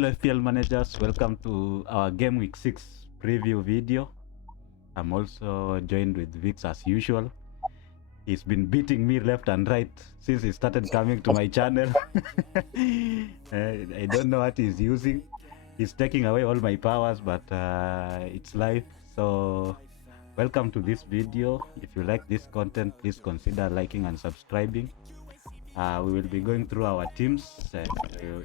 Hello FPL managers, welcome to our Gameweek 6 preview video. I'm also joined with Vix as usual. He's been beating me left and right since he started coming to my channel. I don't know what he's using. He's taking away all my powers, but it's life. So welcome to this video. If you like this content, please consider liking and subscribing. We will be going through our teams and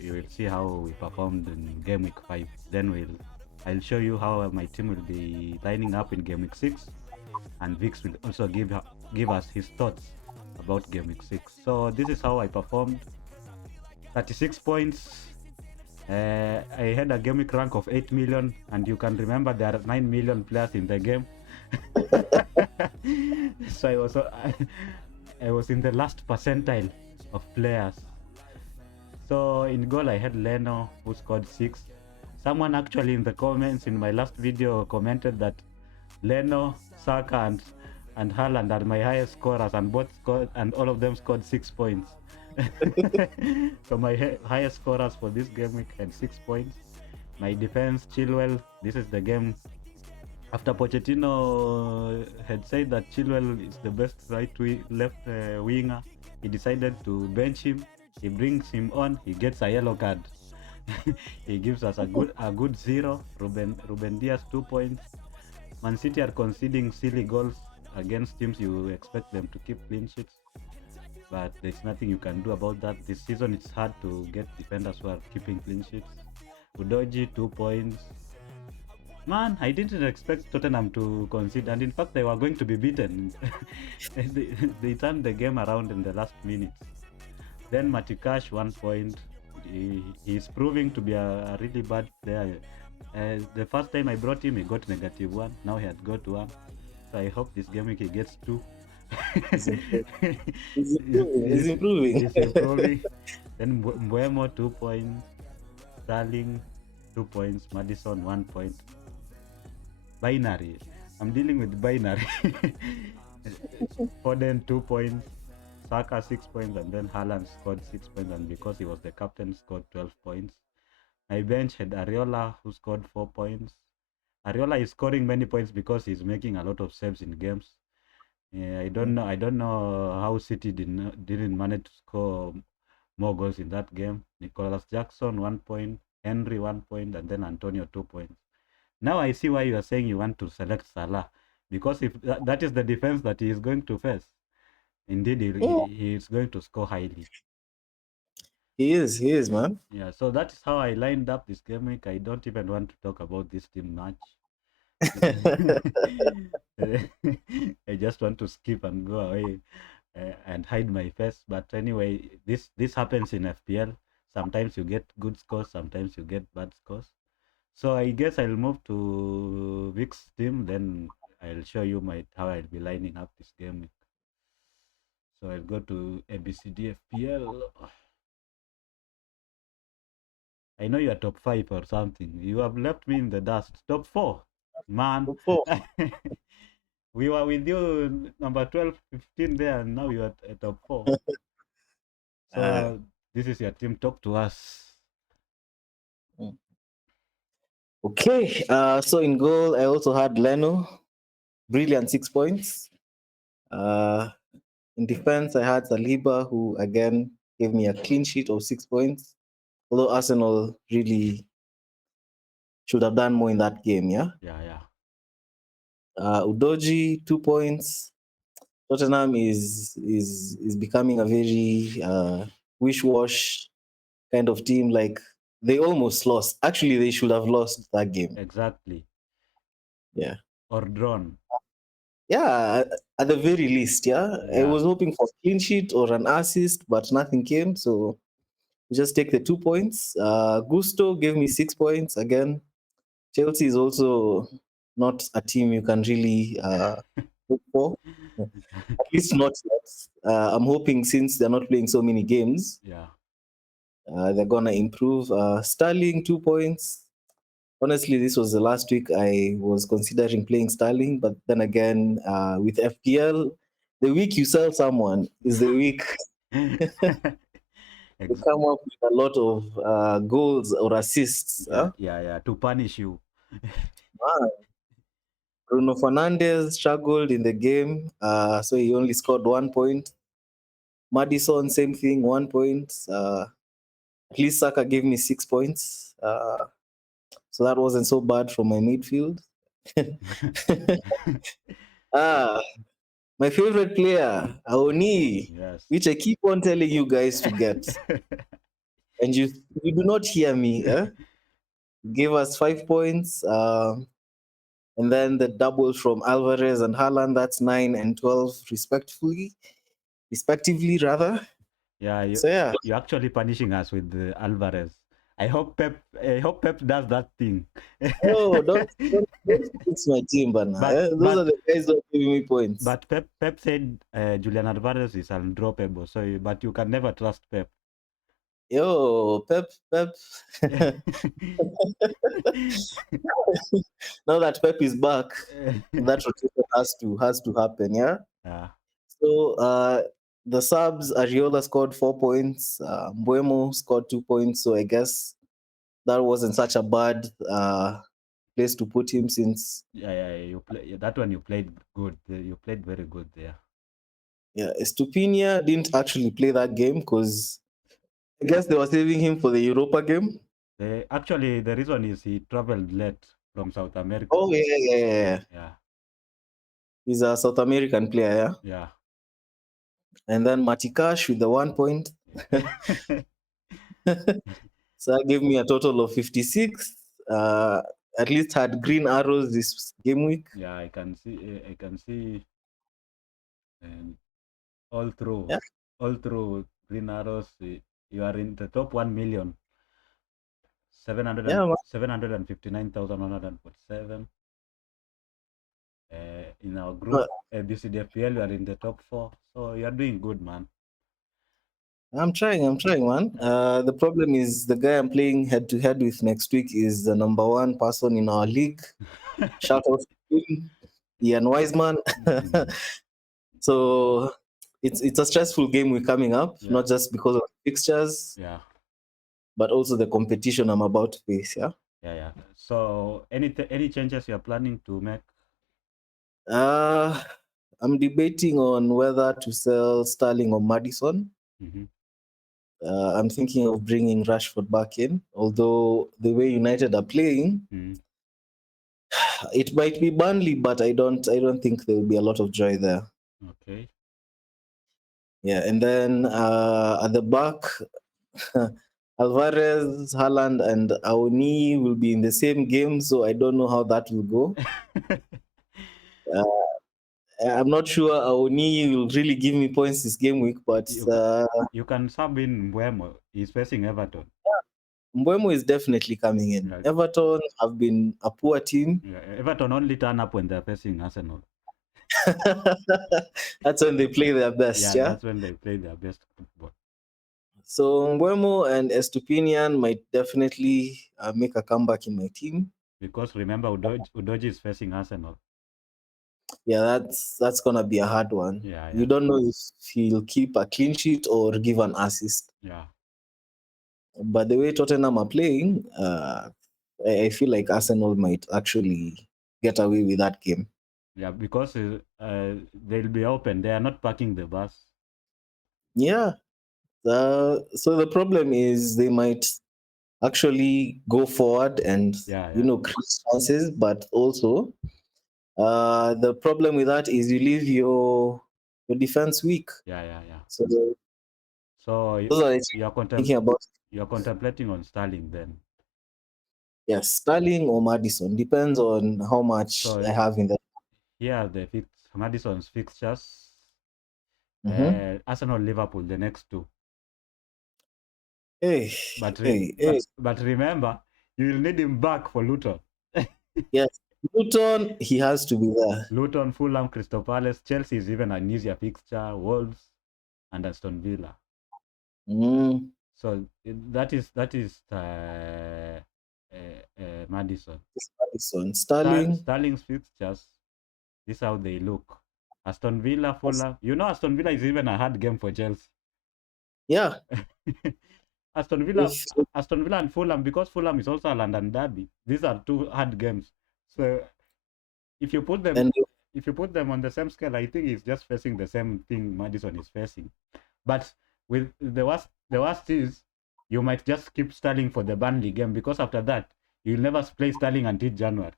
you will see how we performed in game week 5. Then I'll show you how my team will be lining up in game week 6, and Vix will also give us his thoughts about game week 6. So this is how I performed. 36 points. I had a game week rank of 8 million, and you can remember there are 9 million players in the game. So I was in the last percentile of players. So in goal I had Leno, who scored 6. Someone actually in the comments in my last video commented that Leno, Saka and Haaland are my highest scorers, and both scored, and all of them scored 6 points. So my highest scorers for this game week had 6 points. My defense, Chilwell. This is the game after Pochettino had said that Chilwell is the best left winger. He decided to bench him. He brings him on. He gets a yellow card. He gives us a good 0. Ruben Dias 2 points. Man City are conceding silly goals against teams you expect them to keep clean sheets, but there's nothing you can do about that. This season it's hard to get defenders who are keeping clean sheets. Udoji 2 points. Man, I didn't expect Tottenham to concede, and in fact they were going to be beaten. They turned the game around in the last minutes. Then Matikash 1 point. He's proving to be a really bad player. The first time I brought him, he got -1. Now he had got 1. So I hope this game week he gets 2. He's improving. He's improving. Then Mbuemo 2 points. Sterling 2 points. Madison 1 point. Binary. I'm dealing with binary. Foden 2 points. Saka 6 points, and then Haaland scored 6 points, and because he was the captain, scored 12 points. My bench had Areola, who scored 4 points. Areola is scoring many points because he's making a lot of saves in games. I don't know how City didn't manage to score more goals in that game. Nicholas Jackson 1 point, Henry 1 point, and then Antonio 2 points. Now I see why you are saying you want to select Salah, because if that is the defense that he is going to face, indeed he is going to score highly. He is, man. Yeah, so that is how I lined up this game week. I don't even want to talk about this team much. I just want to skip and go away and hide my face. But anyway, this happens in FPL. Sometimes you get good scores, sometimes you get bad scores. So I guess I'll move to Vic's team, then I'll show you how I'll be lining up this game week. So I'll go to ABCD FPL. I know you're top 5 or something. You have left me in the dust. Top 4, man. Top 4. We were with you number 12, 15 there, and now you're at top 4. So this is your team. Talk to us. Okay. So in goal, I also had Leno, brilliant 6 points. In defense, I had Saliba, who again gave me a clean sheet of 6 points. Although Arsenal really should have done more in that game, yeah. Yeah. Udoji 2 points. Tottenham is becoming a very wish-wash kind of team. Like they almost lost. Actually, they should have lost that game. Exactly. Yeah. Or drawn. Yeah, at the very least, yeah. I was hoping for a clean sheet or an assist, but nothing came. So we just take the 2 points. Gusto gave me 6 points. Again, Chelsea is also not a team you can really hope for. At least not yet. I'm hoping since they're not playing so many games, they're gonna improve. Sterling 2 points. Honestly, this was the last week I was considering playing Sterling, but then again, with FPL, the week you sell someone is the week. They Ex- come up with a lot of goals or assists. yeah, Huh? yeah, yeah. To punish you. Ah, Bruno Fernandes struggled in the game, so he only scored 1 point. Madison, same thing, 1 point. At least Saka gave me 6 points. So that wasn't so bad from my midfield. ah, my favorite player, Aoni, Yes. which I keep on telling you guys to get. And you do not hear me. Eh? Give us 5 points. And then the double from Alvarez and Haaland, that's 9 and 12 respectively rather. Yeah, So yeah. you're actually punishing us with Alvarez. I hope Pep does that thing. Oh, don't fix my team, Bana. but Eh? Those are but the guys that giving me points. but Pep said Julian Alvarez is undroppable. So but you can never trust Pep. Yo, Pep. Now that Pep is back, that rotation has to happen, yeah. yeah, So the subs, Ariola scored 4 points, Mbuemo scored 2 points. So I guess that wasn't such a bad place to put him since yeah. You play that one. You played good. You played very good there. yeah, Estupinia didn't actually play that game because I guess they were saving him for the Europa game. Actually, the reason is he traveled late from South America. Oh yeah. Yeah, He's a South American player, yeah. yeah. And then Matikash with the 1 point. Yeah. So that gave me a total of 56. At least had green arrows this game week. Yeah, I can see. I can see. And all through, Yeah, all through Green Arrows, you are in the top 1 million, yeah, man. 759,147. In our group, Uh, BCDFPL, you are in the top 4. So you are doing good, man. I'm trying, man. The problem is the guy I'm playing head to head with next week is the number one person in our league. Shout out to him, Ian Wiseman. Mm, So it's a stressful game week coming up, yeah, not just because of fixtures, yeah, but also the competition I'm about to face. Yeah. yeah. So any changes you are planning to make? Uh, I'm debating on whether to sell Sterling or Madison. Hmm. I'm thinking of bringing Rashford back in, although the way United are playing, Mm, it might be Burnley, but I don't think there will be a lot of joy there. okay. Yeah, and then at the back, Alvarez, Haaland, and Aoni will be in the same game, so I don't know how that will go. Uh, I'm not sure Aoni will really give me points this game week, but you can you can sub in Mbuemo. He's facing Everton. Mbeumo is definitely coming in. Yeah, Everton have been a poor team. yeah. Everton only turn up when they're facing Arsenal. That's when they play their best, Yeah, yeah? that's when they play their best football. So Mbeumo and Estupinian might definitely make a comeback in my team. Because remember, Udoji is facing Arsenal. Yeah, that's gonna be a hard one. Yeah, You yeah, don't know if he'll keep a clean sheet or give an assist. yeah, But the way Tottenham are playing, I feel like Arsenal might actually get away with that game. yeah. Because they'll be open. They are not parking the bus. Yeah. So the problem is they might actually go forward and Yeah, yeah, create chances, but also the problem with that is you leave your defense weak. yeah, yeah, yeah. So So those are the you're thinking about. you're contemplating on Sterling then. Yes, Sterling or Madison depends on how much So I have in the. here the Madison's fixtures. Mhm. Arsenal, Liverpool, the next two. Hey, But hey. but remember, you will need him back for Luton. Yes, Luton, he has to be there. Luton, Fulham, Crystal Palace, Chelsea is even an easier fixture. Wolves and Aston Villa. Mm, So that is Madison. this Madison, Sterling. Sterling's fixtures. This is how they look. Aston Villa, Fulham. You know, Aston Villa is even a hard game for Chelsea. Yeah. Aston Villa, If Aston Villa and Fulham, because Fulham is also a London derby. These are two hard games. So if you put them, and if you put them on the same scale, I think it's just facing the same thing Madison is facing. But with the worst is you might just keep Sterling for the Burnley game, because after that you'll never play Sterling until January.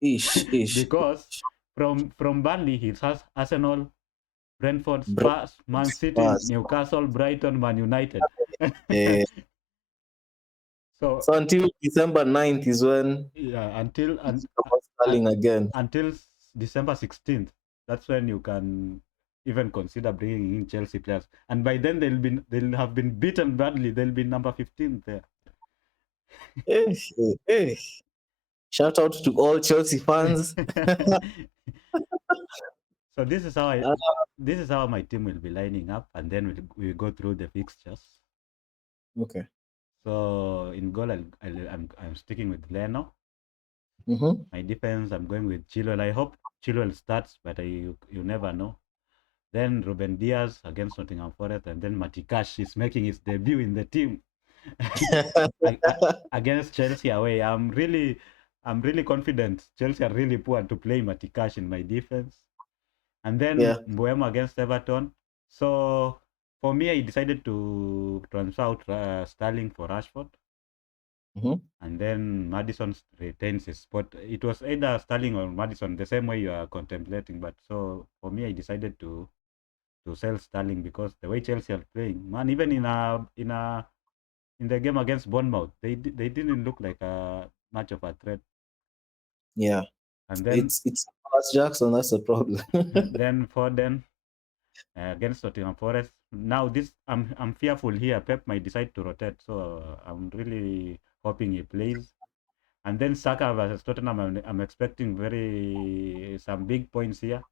ish. Because from Burnley he has Arsenal, Brentford, Bro, Spurs, Man City, Spurs. Newcastle, Brighton, Man United. Eh, So so until December 9th is when yeah, it's about Sterling again. until December 16th, that's when you can even consider bringing in Chelsea players. And by then they'll have been beaten badly. They'll be number 15 there. Eh, eh. Shout out to all Chelsea fans. So Uh, this is how my team will be lining up, and then we go through the fixtures. okay. So in goal, I'm sticking with Leno. Mm-hmm. My defense, I'm going with Chilwell. I hope Chilwell starts, but you never know. Then Ruben Diaz against Nottingham Forest, and then Matikash is making his debut in the team. I, against Chelsea away. I'm really confident. Chelsea are really poor to play Matikash in my defense. And then Yeah. Mbuemo against Everton. So for me, I decided to transfer out Sterling for Rashford, Mm-hmm. and then Madison retains his spot. It was either Sterling or Madison, the same way you are contemplating. But so for me, I decided to sell Sterling, because the way Chelsea are playing, man, even in the game against Bournemouth, they didn't look like much of a threat. Yeah. And then It's Nicholas Jackson. That's the problem. then Foden against Nottingham Forest. Now this I'm fearful here. Pep might decide to rotate, so I'm really hoping he plays. And then Saka versus Tottenham, I'm expecting very some big points here.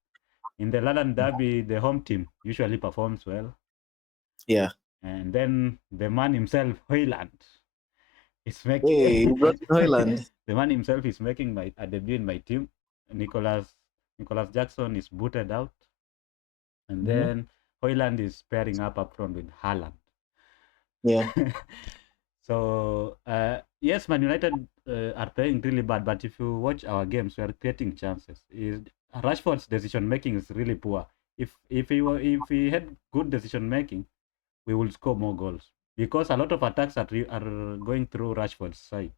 In the London Derby, the home team usually performs well. Yeah. And then the man himself, Hoyland, is making Hey, you brought Hoyland. the man himself is making a debut in my team. Nicholas Nicholas Jackson is booted out, and Mm-hmm. then Hoyland is pairing up front with Haaland. Yeah. So yes, Man United are playing really bad, but if you watch our games, we are creating chances. Rashford's decision making is really poor. If he had good decision making, we will score more goals, because a lot of attacks are going through Rashford's side.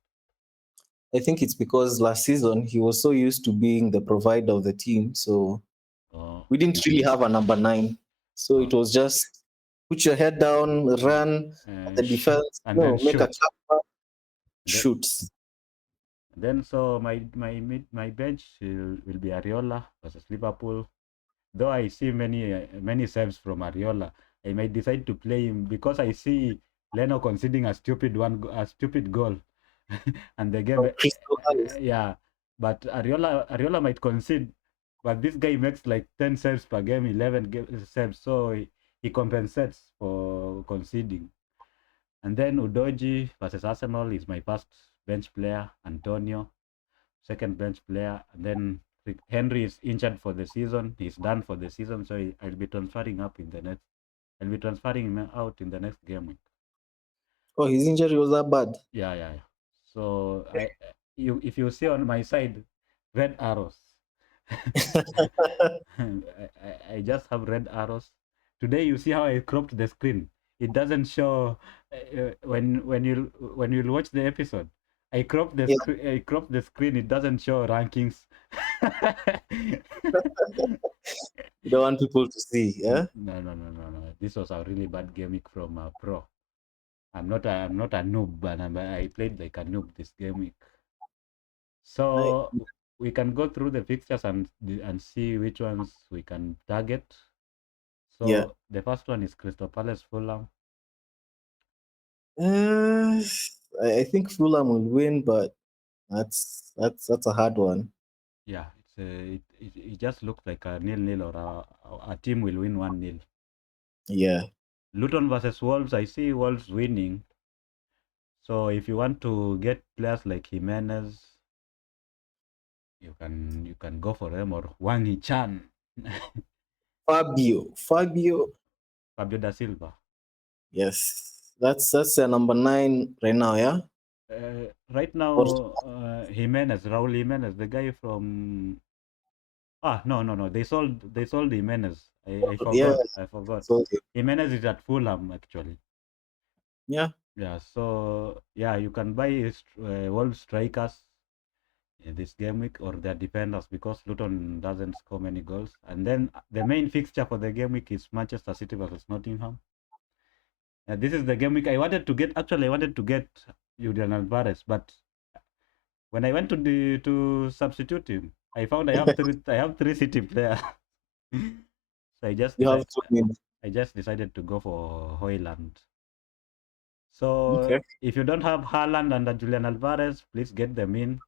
I think it's because last season he was so used to being the provider of the team, so Uh, we didn't really have a number 9. So uh, it was just put your head down, run at the defense, and then make a shoot. comeback, The, shoots. then so my bench will be Ariola versus Liverpool. Though I see many saves from Ariola, I might decide to play him, because I see Leno conceding a stupid goal, and the game, Crystal Palace. yeah. But Ariola might concede, but this guy makes like 10 saves per game, 11 saves, so he compensates for conceding. And then Udoji versus Arsenal is my first bench player. Antonio, second bench player. And then Henry is injured for the season. He's done for the season, so I'll be transferring up in the next. I'll be transferring him out in the next game week. Oh, his injury was that bad. Yeah, yeah, yeah. So if you see on my side, red arrows. I just have red arrows. Today you see how I cropped the screen. It doesn't show when you watch the episode. Yeah, I cropped the screen. It doesn't show rankings. you don't want people to see. Yeah. No, no, no, no, no. This was a really bad game week from pro. I'm not a noob, but I played like a noob this game week. I, So we can go through the fixtures and see which ones we can target. yeah. So the first one is Crystal Palace Fulham. Uh, I think Fulham will win, but that's a hard one. Yeah, it just looks like a 0-0, or a team will win 1-0. Yeah. Luton versus Wolves. I see Wolves winning. So if you want to get players like Jimenez, you can go for them, or Wang Hee-chan, Fabio. Fabio da Silva. Yes. That's number 9 right now, yeah? Right Or now, Jimenez, Raul Jimenez, the guy from no. They sold Jimenez. I yeah, forgot. I forgot. so Jimenez is at Fulham actually. yeah. Yeah. So yeah, you can buy world strikers in this game week or their defenders because Luton doesn't score many goals. And then the main fixture for the game week is Manchester City versus Nottingham. This is the game week I wanted to get. Actually, I wanted to get Julian Alvarez, but when I went to substitute him, I found I have three City players. So You have to win. I just decided to go for Hoyland. So Okay. if you don't have Haaland and Julian Alvarez, please get them in,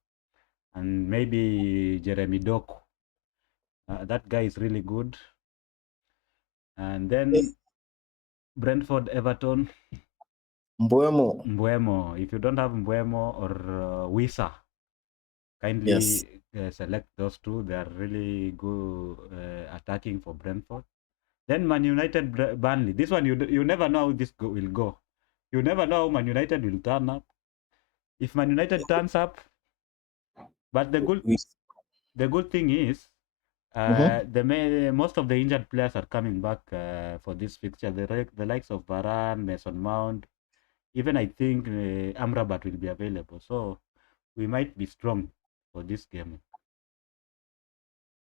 and maybe Jeremy Doku. That guy is really good. And Eh, then Brentford, Everton, Mbuemo. Mbuemo. If you don't have Mbuemo or Wisa, Yes. kindly select those two. They are really good attacking for Brentford. Then Man United, Burnley. This one you never know how this will go. You never know how Man United will turn up. If Man United turns up, but We, the good thing is, mhm. most of the injured players are coming back for this fixture. The likes of Varane, Mason Mount, even I think Amrabat will be available. So we might be strong for this game.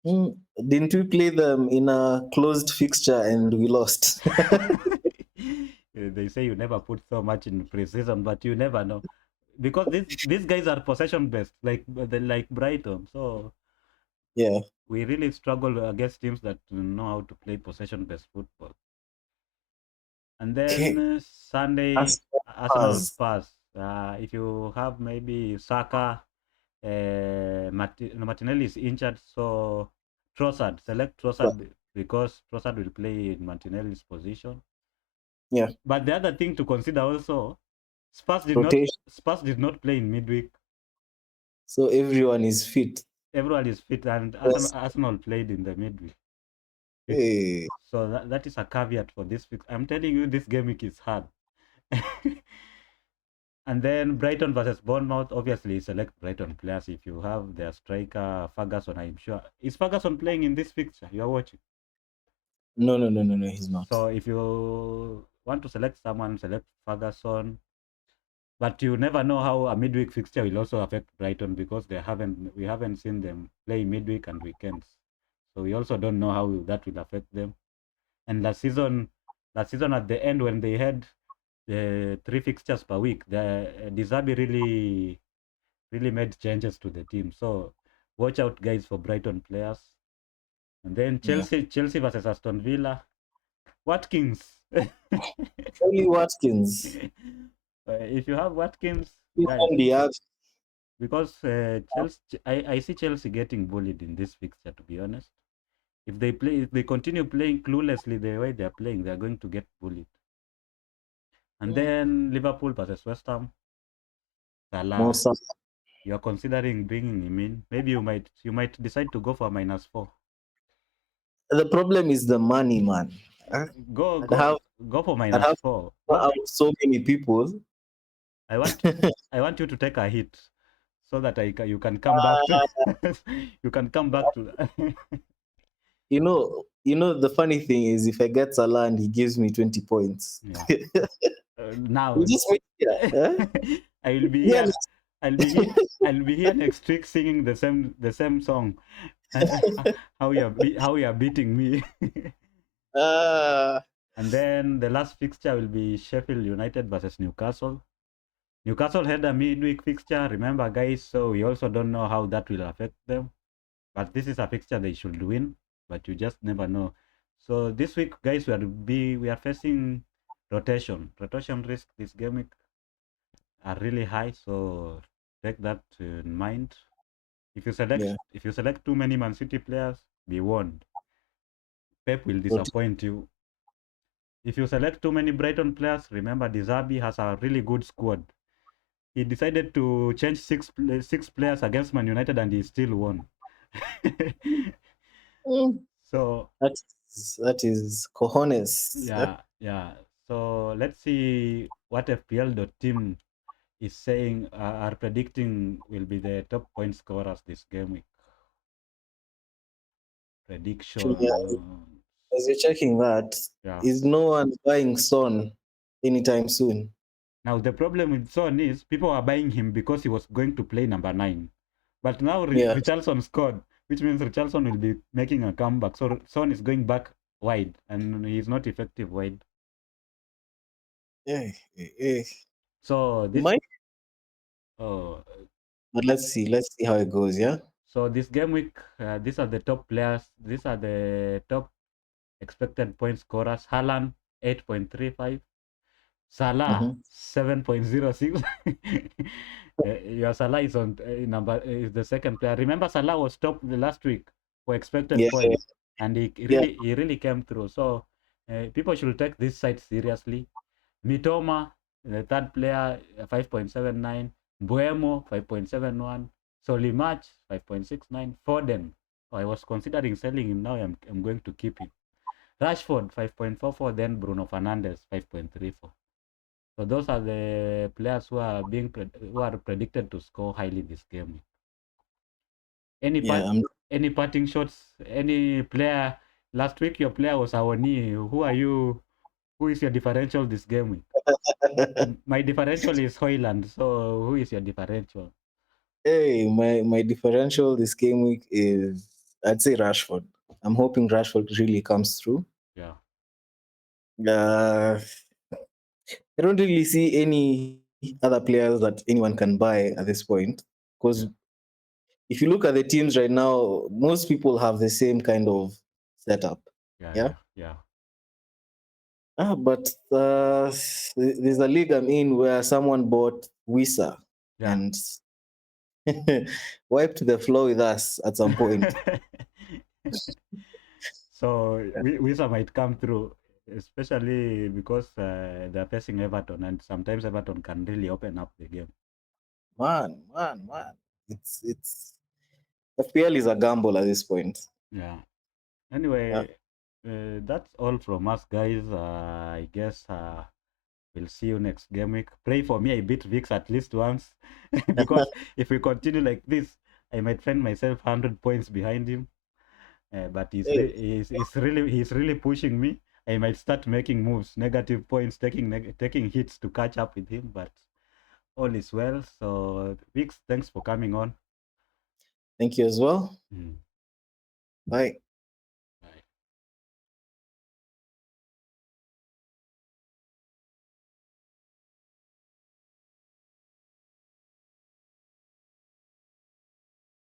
Mm, didn't we play them in a closed fixture and we lost? They say you never put so much in preseason, but you never know because these guys are possession based, like Brighton. So Yeah. we really struggle against teams that know how to play possession based football. And then Okay. Sunday, As Arsenal as Spurs. If you have maybe Saka, Martinelli is injured, so Trossard, select Trossard because Trossard will play in Martinelli's position. yeah, But the other thing to consider also, Spurs did not rotation. Spurs did not play in midweek. So everyone is fit. Everyone is fit, and Yes. Arsenal played in the midweek. Hey. So that is a caveat for this week. I'm telling you, this game week is hard. And then Brighton versus Bournemouth. Obviously, select Brighton players if you have their striker Ferguson. I'm sure is Ferguson playing in this fixture you are watching. No, no, no, no, no. He's not. So if you want to select someone, select Ferguson. But you never know how a midweek fixture will also affect Brighton because we haven't seen them play midweek and weekends. So we also don't know how that will affect them. And last season at the end when they had the three fixtures per week, the Dizabi really made changes to the team. So watch out, guys, for Brighton players. And then Yeah. Chelsea versus Aston Villa. Watkins. Only Watkins. If you have Watkins, guys, Even Diaz. because I see Chelsea getting bullied in this fixture. To be honest, if they continue playing cluelessly the way they are playing, they are going to get bullied. And Mm. then Liverpool versus West Ham. Mo Salah, Salah. you are considering bringing him in. Maybe you might decide to go for -4. The problem is the money, man. Huh? Go I'd have go go for I'd have to -4. throw What out so many people. I want I want you to take a hit so that you can come back to you can come back to The funny thing is, if I get Salah and he gives me 20 points, yeah. Now we just meet here. Huh? I will be Yeah. here. I'll be here. I'll be here next week singing the same song. How you are beating me. Uh, And then the last fixture will be Sheffield United versus Newcastle. Newcastle had a midweek fixture, remember, guys, so we also don't know how that will affect them. But this is a fixture they should win, but you just never know. So this week, guys, we are facing rotation. Rotation risk this game week are really high, so take that in mind. If you select yeah. if you select too many Man City players, be warned. Pep will Rot- disappoint you. If you select too many Brighton players, remember Dizabi has a really good squad. He decided to change six players against Man United and he still won. Mm. So that is cojones. yeah. So let's see what FPL.team is saying, are predicting will be the top point scorers this game week. Actually, Prediction. as you're checking that, Yeah. is no one buying Son anytime soon? Now the problem with Son is people are buying him because he was going to play number 9. But now Yeah. Richarlison scored, which means Richarlison will be making a comeback. So Son is going back wide, and he's not effective wide. Yeah. Yeah. So He this, might, uh, but let's see. Let's see how it goes. Yeah. so this game week, these are the top players. These are the top expected point scorers. Haaland 8.35, Salah Mm-hmm. 7.06. Your Salah is on is the second player. Remember, Salah was top the last week for expected Yeah. points, and Yeah. he really came through. So people should take this side seriously. Mitoma, the third player, 5.79. Buemo, 5.71. Solimach, 5.69. Foden, I was considering selling him. Now I'm going to keep him. Rashford, 5.44. Then Bruno Fernandes, 5.34. So those are the players who are who are predicted to score highly this game. Any Yeah. part any parting shots? Any player last week? Your player was Awani. Who are you? Who is your differential this game week? My differential is Hoyland. So who is your differential? Hey, my differential this game week is, I'd say, Rashford. I'm hoping Rashford really comes through. Yeah, Uh, I don't really see any other players that anyone can buy at this point, because yeah, if you look at the teams right now, most people have the same kind of setup. yeah, Yeah. yeah, yeah, But there's a league I'm in where someone bought Wisa yeah. and wiped the floor with us at some point. So Wisa might come through, especially because they're facing Everton, and sometimes Everton can really open up the game. Man. It's FPL is a gamble at this point. Yeah. Yeah. Anyway, that's all from us, guys. I guess we'll see you next game week. Pray for me I beat Vix at least once, because if we continue like this, I might find myself 100 points behind him. But Hey, he's really pushing me. I might start making moves, negative points, taking hits to catch up with him. But all is well. So Vix, thanks for coming on. thank you as well. Mm. Bye.